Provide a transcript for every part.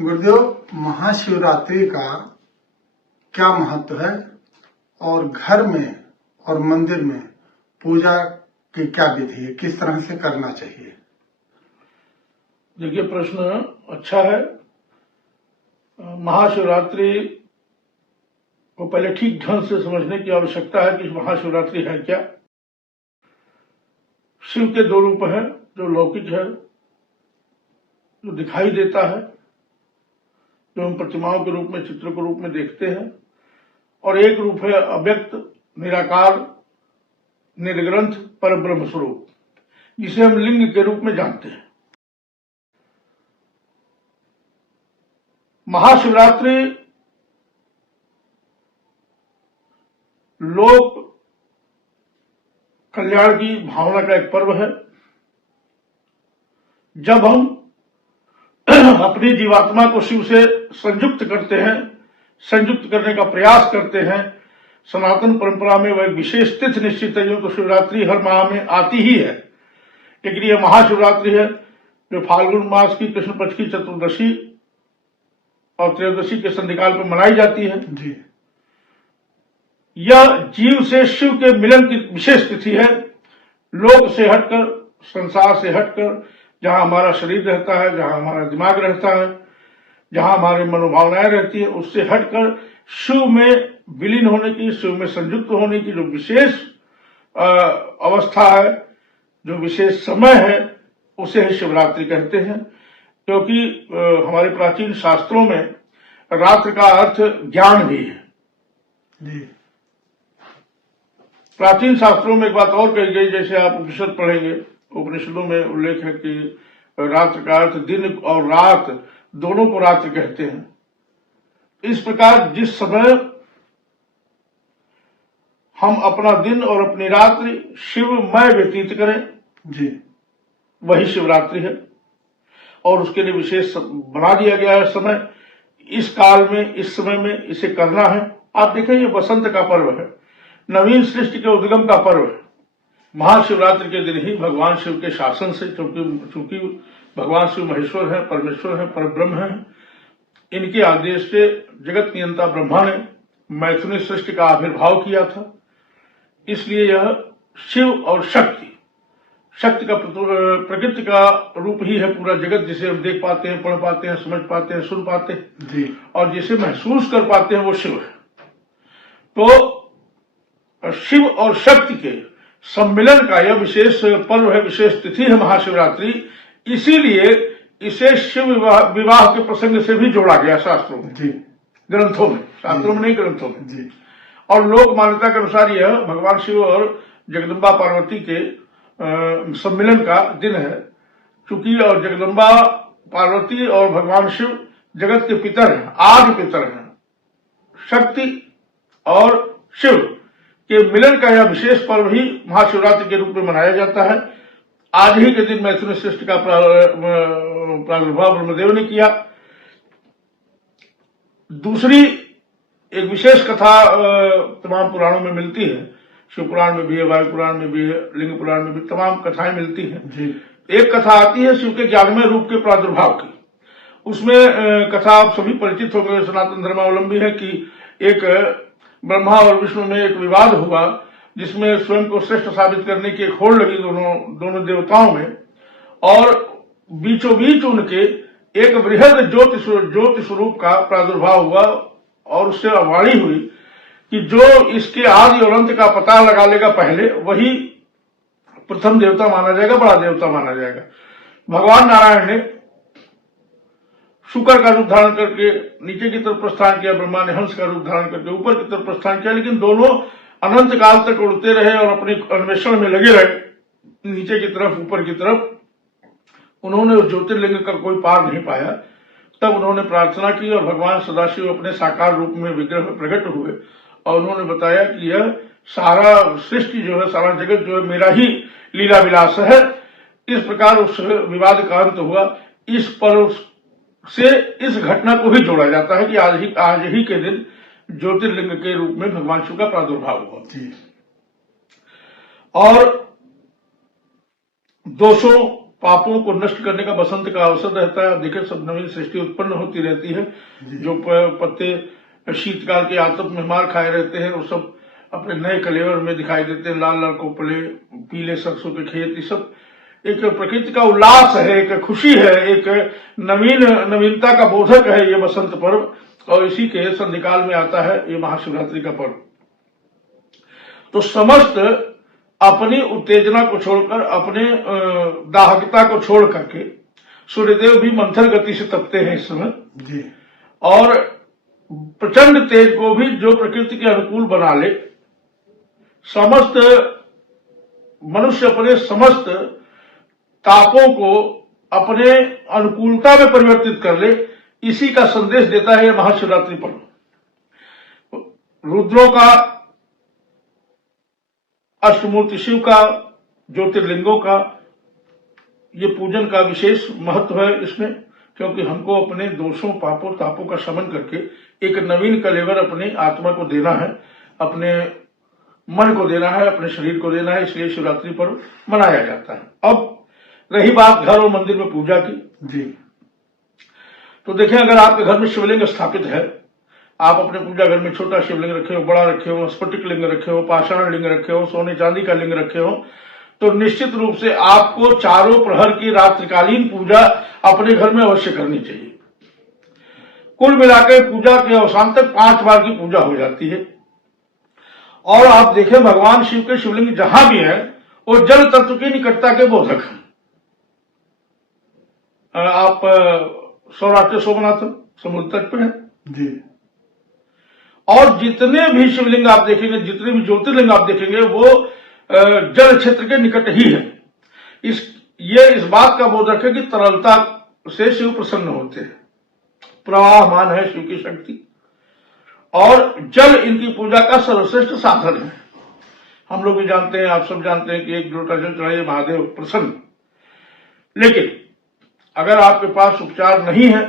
गुरुदेव, महाशिवरात्रि का क्या महत्व है और घर में और मंदिर में पूजा की क्या विधि है, किस तरह से करना चाहिए? देखिए, प्रश्न अच्छा है। महाशिवरात्रि को पहले ठीक ढंग से समझने की आवश्यकता है कि महाशिवरात्रि है क्या। शिव के दो रूप हैं, जो लौकिक है, जो दिखाई देता है, जो हम प्रतिमाओं के रूप में, चित्र के रूप में देखते हैं, और एक रूप है अव्यक्त, निराकार, निर्ग्रंथ परब्रह्म स्वरूप, जिसे हम लिंग के रूप में जानते हैं। महाशिवरात्रि लोक कल्याण की भावना का एक पर्व है। जब हम अपनी जीवात्मा को शिव से संयुक्त करते हैं, संयुक्त करने का प्रयास करते हैं, सनातन परंपरा में वह एक विशेष तिथि निश्चित है, जो तो शिवरात्रि हर माह में आती ही है, लेकिन यह महाशिवरात्रि है जो फाल्गुन मास की कृष्ण पक्ष की चतुर्दशी और त्रयोदशी के संधिकाल पर मनाई जाती है जी। यह जीव से शिव के मिलन की विशेष तिथि है। लोक से हटकर, संसार से हटकर, जहां हमारा शरीर रहता है, जहां हमारा दिमाग रहता है, जहां हमारी मनोभावनाएं रहती है, उससे हटकर शिव में विलीन होने की, शिव में संयुक्त होने की जो विशेष अवस्था है, जो विशेष समय है, उसे ही शिवरात्रि कहते हैं। क्योंकि हमारे प्राचीन शास्त्रों में रात्र का अर्थ ज्ञान भी है जी। प्राचीन शास्त्रों में एक बात और कही गई, जैसे आप उपनिषद पढ़ेंगे, उपनिषदों में उल्लेख है कि रात्र का अर्थ दिन और रात दोनों को रात्र कहते हैं। इस प्रकार जिस समय हम अपना दिन और अपनी रात्रि शिवमय व्यतीत करें जी, वही शिवरात्रि है, और उसके लिए विशेष बना दिया गया है समय। इस काल में, इस समय में इसे करना है। आप देखें, ये बसंत का पर्व है, नवीन सृष्टि के उद्गम का पर्व है। महाशिवरात्रि के दिन ही भगवान शिव के शासन से, चूंकि भगवान शिव महेश्वर है, परमेश्वर है, परब्रह्म है, इनके आदेश से जगत नियंता ब्रह्मा ने मैथुनी सृष्टि का आविर्भाव किया था। इसलिए यह शिव और शक्ति का प्रकृति का रूप ही है पूरा जगत, जिसे हम देख पाते हैं, पढ़ पाते हैं, समझ पाते हैं, सुन पाते हैं जी। और जिसे महसूस कर पाते हैं, वो शिव है। तो शिव और शक्ति के सम्मिलन का यह विशेष पर्व है, विशेष तिथि है महाशिवरात्रि। इसीलिए इसे शिव विवाह के प्रसंग से भी जोड़ा गया शास्त्रों में जी, ग्रंथों में, शास्त्रों में नहीं, ग्रंथों में जी। और लोक मान्यता के अनुसार यह भगवान शिव और जगदम्बा पार्वती के सम्मिलन का दिन है। चूंकि और जगदम्बा पार्वती और भगवान शिव जगत के पितर हैं, आदि पितर हैं। शक्ति और शिव के मिलन का यह विशेष पर्व ही महाशिवरात्रि के रूप में मनाया जाता है। आज ही के दिन मैथुनी सृष्टि का प्रादुर्भाव ब्रह्मदेव ने किया। दूसरी एक विशेष कथा तमाम पुराणों में मिलती है, शिव पुराण में भी है, वायु पुराण में भी है, लिंग पुराण में भी तमाम कथाएं मिलती हैं जी। एक कथा आती है शिव के 11वें रूप के प्रादुर्भाव की। उसमें कथा आप सभी परिचित हो गए, सनातन धर्मावलंबी है, कि एक ब्रह्मा और विष्णु में एक विवाद हुआ, जिसमें स्वयं को श्रेष्ठ साबित करने की एक होड़ लगी दोनों देवताओं में, और बीचों बीच उनके एक बृहद ज्योति स्वरूप का प्रादुर्भाव हुआ, और उससे वाणी हुई कि जो इसके आदि और अंत का पता लगा लेगा पहले, वही प्रथम देवता माना जाएगा, बड़ा देवता माना जाएगा। भगवान नारायण ने शुकर का रूप धारण करके नीचे की तरफ प्रस्थान किया, ब्रह्मा ने हंस का रूप धारण करके ऊपर की तरफ प्रस्थान किया, लेकिन दोनों अनंत काल तक उड़ते रहे और अपने अन्वेषण में लगे रहे, नीचे की तरफ, ऊपर की तरफ। उन्होंने उस ज्योतिर्लिंग का कोई पार नहीं पाया। तब उन्होंने प्रार्थना की और भगवान सदाशिव अपने साकार रूप में विग्रह में प्रकट हुए, और उन्होंने बताया कि यह सारा सृष्टि जो है, सारा जगत जो है, मेरा ही लीला विलास है। इस प्रकार उस विवाद का अंत हुआ। इस पर्व से इस घटना को ही जोड़ा जाता है कि आज ही के दिन ज्योतिर्लिंग के रूप में भगवान शिव का प्रादुर्भाव हुआ। जी। और 200 पापों को नष्ट करने का बसंत का अवसर रहता है। देखिए सब नवीन सृष्टि उत्पन्न होती रहती है। जो पत्ते शीतकाल के आतप में मार खाए रहते हैं वो सब अपने नए कलेवर में दिखाई देते हैं। लाल लाल कोपले, पीले सरसों के खेत, ये सब एक प्रकृति का उल्लास है, एक खुशी है, एक नवीनता का बोधक है ये बसंत पर्व। और इसी के संधिकाल में आता है ये महाशिवरात्रि का पर्व। तो समस्त अपनी उत्तेजना को छोड़कर, अपने दाहकता को छोड़ करके सूर्यदेव भी मंथर गति से तपते हैं इस समय जी। और प्रचंड तेज को भी जो प्रकृति के अनुकूल बना ले, समस्त मनुष्य अपने समस्त तापों को अपने अनुकूलता में परिवर्तित कर ले, इसी का संदेश देता है यह महाशिवरात्रि पर्व। रुद्रों का, अष्टमूर्ति शिव का, ज्योतिर्लिंगों का ये पूजन का विशेष महत्व है इसमें, क्योंकि हमको अपने दोषों, पापों, तापों का शमन करके एक नवीन कलेवर अपनी आत्मा को देना है, अपने मन को देना है, अपने शरीर को देना है। इसलिए शिवरात्रि पर्व मनाया जाता है। अब रही बात घर और मंदिर में पूजा की जी, तो देखें अगर आपके घर में शिवलिंग स्थापित है, आप अपने पूजा घर में छोटा शिवलिंग रखे हो, बड़ा रखे हो, स्फटिक लिंग रखे हो, पाषाण लिंग रखे हो, सोने चांदी का लिंग रखे हो, तो निश्चित रूप से आपको चारों प्रहर की रात्रिकालीन पूजा अपने घर में अवश्य करनी चाहिए। कुल मिलाकर पूजा के अवसान तक 5 बार की पूजा हो जाती है। और आप देखें भगवान शिव के शिवलिंग जहां भी है वो जल तत्व की निकटता के बोधक हैं। आप सौराष्ट्र सोमनाथ समुद्र तट पे है जी। और जितने भी शिवलिंग आप देखेंगे, जितने भी ज्योतिर्लिंग आप देखेंगे वो जल क्षेत्र के निकट ही है। ये इस बात का बोधक है कि तरलता से शिव प्रसन्न होते हैं, प्रवाहमान है शिव की शक्ति, और जल इनकी पूजा का सर्वश्रेष्ठ साधन है। हम लोग भी जानते हैं, आप सब जानते हैं कि 1 लोटा जल चढ़ाइए महादेव प्रसन्न। लेकिन अगर आपके पास उपचार नहीं है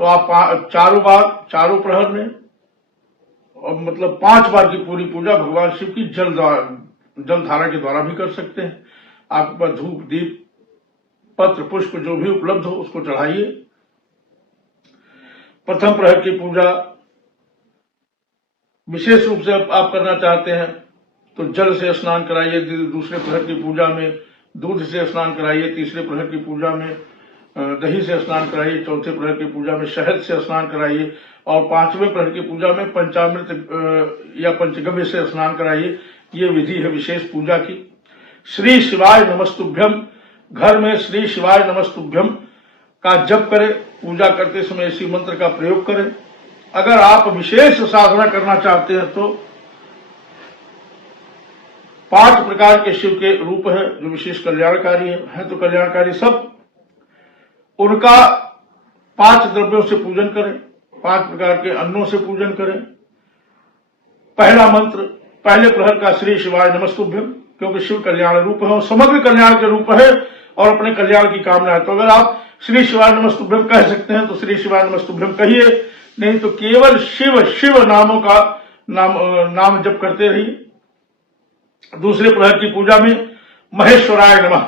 तो आप चारों प्रहर में और मतलब 5 बार की पूरी पूजा भगवान शिव की जल धारा के द्वारा भी कर सकते हैं। आपके पास धूप, दीप, पत्र, पुष्प जो भी उपलब्ध हो उसको चढ़ाइए। प्रथम प्रहर की पूजा विशेष रूप से आप करना चाहते हैं तो जल से स्नान कराइए। दूसरे प्रहर की पूजा में दूध से स्नान कराइए। तीसरे प्रहर की पूजा में दही से स्नान कराइए। चौथे प्रहर की पूजा में शहद से स्नान कराइए और 5वें प्रहर की पूजा में पंचामृत या पंचगव्य से स्नान कराइए। ये विधि है विशेष पूजा की। श्री शिवाय नमस्तुभ्यम, घर में श्री शिवाय नमस्तुभ्यम का जप करें। पूजा करते समय इसी मंत्र का प्रयोग करें। अगर आप विशेष साधना करना चाहते हैं तो 5 प्रकार के शिव के रूप है जो विशेष कल्याणकारी है तो कल्याणकारी सब, उनका 5 द्रव्यों से पूजन करें, 5 प्रकार के अन्नों से पूजन करें। पहला मंत्र पहले प्रहर का श्री शिवाय नमस्तुभ्यम, क्योंकि शिव कल्याण रूप है और समग्र कल्याण के रूप है और अपने कल्याण की कामना है। तो अगर आप श्री शिवाय नमस्तुभ्यम कह सकते हैं तो श्री शिवाय नमस्तुभ्यम कहिए, नहीं तो केवल शिव शिव नामों का नाम जप करते रहिए। दूसरे प्रहर की पूजा में महेश्वराय नमः,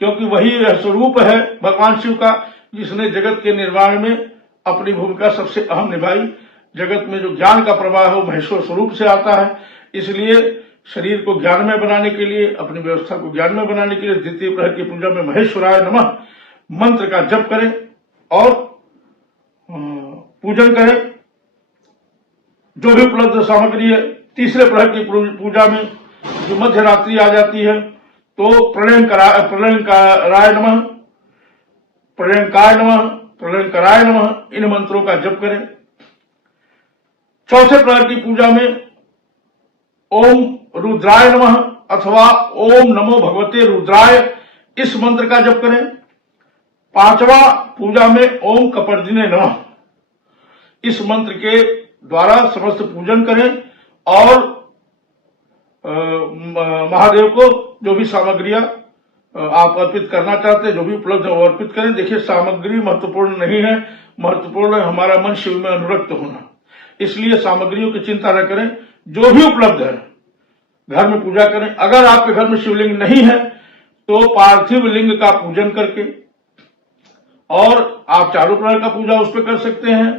क्योंकि वही स्वरूप है भगवान शिव का जिसने जगत के निर्माण में अपनी भूमिका सबसे अहम निभाई। जगत में जो ज्ञान का प्रवाह है वो महेश्वर स्वरूप से आता है। इसलिए शरीर को ज्ञानमय बनाने के लिए, अपनी व्यवस्था को ज्ञानमय बनाने के लिए द्वितीय प्रहर की पूजा में महेश्वराय नमः मंत्र का जप करें और पूजन करें जो भी उपलब्ध सामग्री है। तीसरे प्रहर की पूजा में जो मध्य रात्रि आ जाती है तो प्रलयंकाराय नमः, प्रलयंकाय नमः, प्रलयंकाराय नमः इन मंत्रों का जप करें। चौथे प्रहर की पूजा में ओम रुद्राय नमः अथवा ओम नमो भगवते रुद्राय इस मंत्र का जप करें। 5वां पूजा में ओम कपर्दिने नमः इस मंत्र के द्वारा समस्त पूजन करें और महादेव को जो भी सामग्रियां आप अर्पित करना चाहते हैं, जो भी उपलब्ध है वो अर्पित करें। देखिए सामग्री महत्वपूर्ण नहीं है, महत्वपूर्ण है हमारा मन शिव में अनुरक्त होना। इसलिए सामग्रियों की चिंता न करें, जो भी उपलब्ध है घर में पूजा करें। अगर आपके घर में शिवलिंग नहीं है तो पार्थिव लिंग का पूजन करके, और आप चारों प्रहर का पूजा उस पर कर सकते हैं,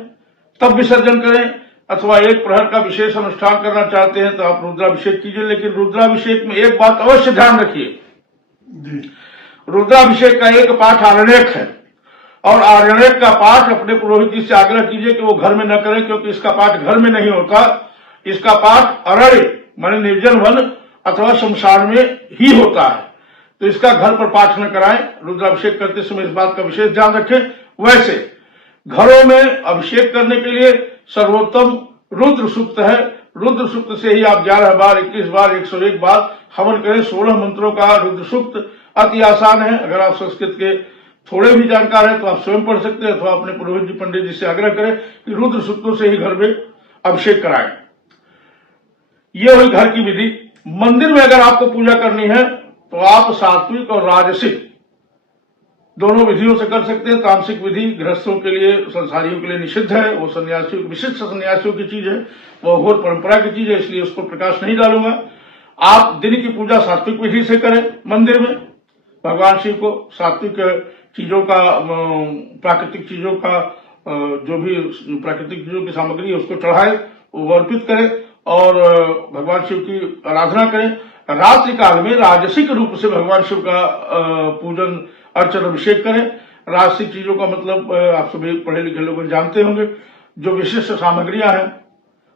तब विसर्जन करें। अथवा एक प्रहर का विशेष अनुष्ठान करना चाहते हैं तो आप रुद्राभिषेक कीजिए। लेकिन रुद्राभिषेक में एक बात अवश्य ध्यान रखिए, रुद्राभिषेक का एक पाठ आरण्यक है, और आरण्यक का पाठ अपने पुरोहित जी से आग्रह कीजिए कि वो घर में न करें, क्योंकि इसका पाठ घर में नहीं होता। इसका पाठ अरण्य माने निर्जन वन अथवा शमशान में ही होता है, तो इसका घर पर पाठ न कराएं। रुद्राभिषेक करते समय इस बात का विशेष ध्यान रखें। वैसे घरों में अभिषेक करने के लिए सर्वोत्तम रुद्र सूक्त है। रुद्र सूक्त से ही आप 11 बार, 21 बार, 101 बार हवन करें। 16 मंत्रों का रुद्र सूक्त अति आसान है। अगर आप संस्कृत के थोड़े भी जानकार हैं तो आप स्वयं पढ़ सकते हैं, अथवा अपने पुरोहित जी पंडित जी से आग्रह करें कि रुद्र सूक्तों से ही घर में अभिषेक कराएं। ये हुई घर की विधि। मंदिर में अगर आपको पूजा करनी है तो आप सात्विक और राजसिक दोनों विधियों से कर सकते हैं। तामसिक विधि गृहस्थों के लिए, संसारियों के लिए निषिद्ध है। वो सन्यासियों, विशिष्ट सन्यासियों की चीज है, वो घोर परंपरा की चीज है, इसलिए उस पर प्रकाश नहीं डालूंगा। आप दिन की पूजा सात्विक विधि से करें। मंदिर में भगवान शिव को सात्विक चीजों का, प्राकृतिक चीजों का, जो भी प्राकृतिक चीजों की सामग्री है उसको चढ़ाए, वो अर्पित करें और भगवान शिव की आराधना करें। रात्रि काल में राजसिक रूप से भगवान शिव का पूजन अर्चन अभिषेक करें। राजसिक चीजों का मतलब आप सभी पढ़े लिखे लोग जानते होंगे, जो विशिष्ट सामग्रियां हैं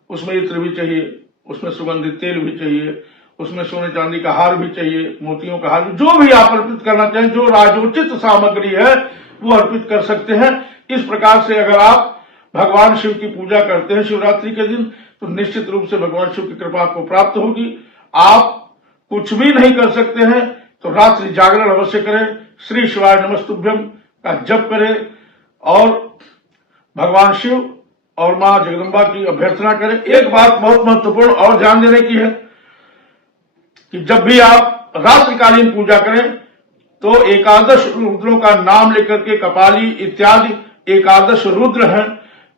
उसमें इत्र भी चाहिए, उसमें सुगंधित तेल भी चाहिए, उसमें सोने चांदी का हार भी चाहिए, मोतियों का हार, जो भी आप अर्पित करना चाहें, जो राजोचित सामग्री है वो अर्पित कर सकते हैं। इस प्रकार से अगर आप भगवान शिव की पूजा करते हैं शिवरात्रि के दिन तो निश्चित रूप से भगवान शिव की कृपा आपको प्राप्त होगी। आप कुछ भी नहीं कर सकते हैं तो रात्रि जागरण अवश्य करें, श्री शिवाय नमस्तुभ्यम का जप करें और भगवान शिव और मां जगदम्बा की अभ्यर्थना करें। एक बात बहुत महत्वपूर्ण और ध्यान देने की है कि जब भी आप रात्रिकालीन पूजा करें तो एकादश रुद्रों का नाम लेकर के, कपाली इत्यादि एकादश रुद्र हैं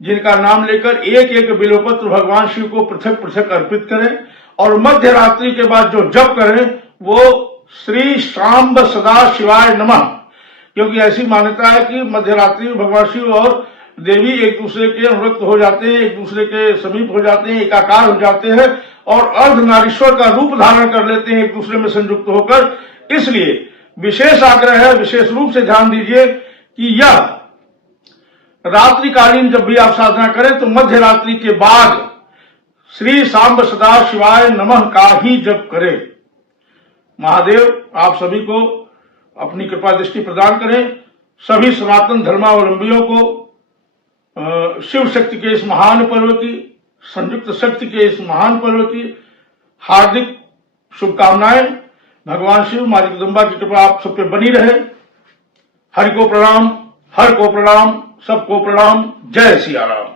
जिनका नाम लेकर एक एक बिल्वपत्र भगवान शिव को पृथक पृथक अर्पित करें, और मध्य रात्रि के बाद जो जप करें वो श्री सांब सदा शिवाय नमः, क्योंकि ऐसी मान्यता है कि मध्य रात्रि में भगवान शिव और देवी एक दूसरे के अनुरक्त हो जाते हैं, एक दूसरे के समीप हो जाते हैं, एकाकार हो जाते हैं और अर्धनारीश्वर का रूप धारण कर लेते हैं एक दूसरे में संयुक्त होकर। इसलिए विशेष आग्रह है, विशेष रूप से ध्यान दीजिए कि यह रात्रिकालीन जब भी आप साधना करें तो मध्य रात्रि के बाद श्री सांब सदा शिवाय नमः का ही जप करें। महादेव आप सभी को अपनी कृपा दृष्टि प्रदान करें। सभी सनातन धर्मावलंबियों को शिव शक्ति के इस महान पर्व की, संयुक्त शक्ति के इस महान पर्व की हार्दिक शुभकामनाएं। भगवान शिव, मां जगदम्बा की कृपा आप सब पे बनी रहे। हरि को प्रणाम, हर को प्रणाम, सबको प्रणाम। जय सिया राम।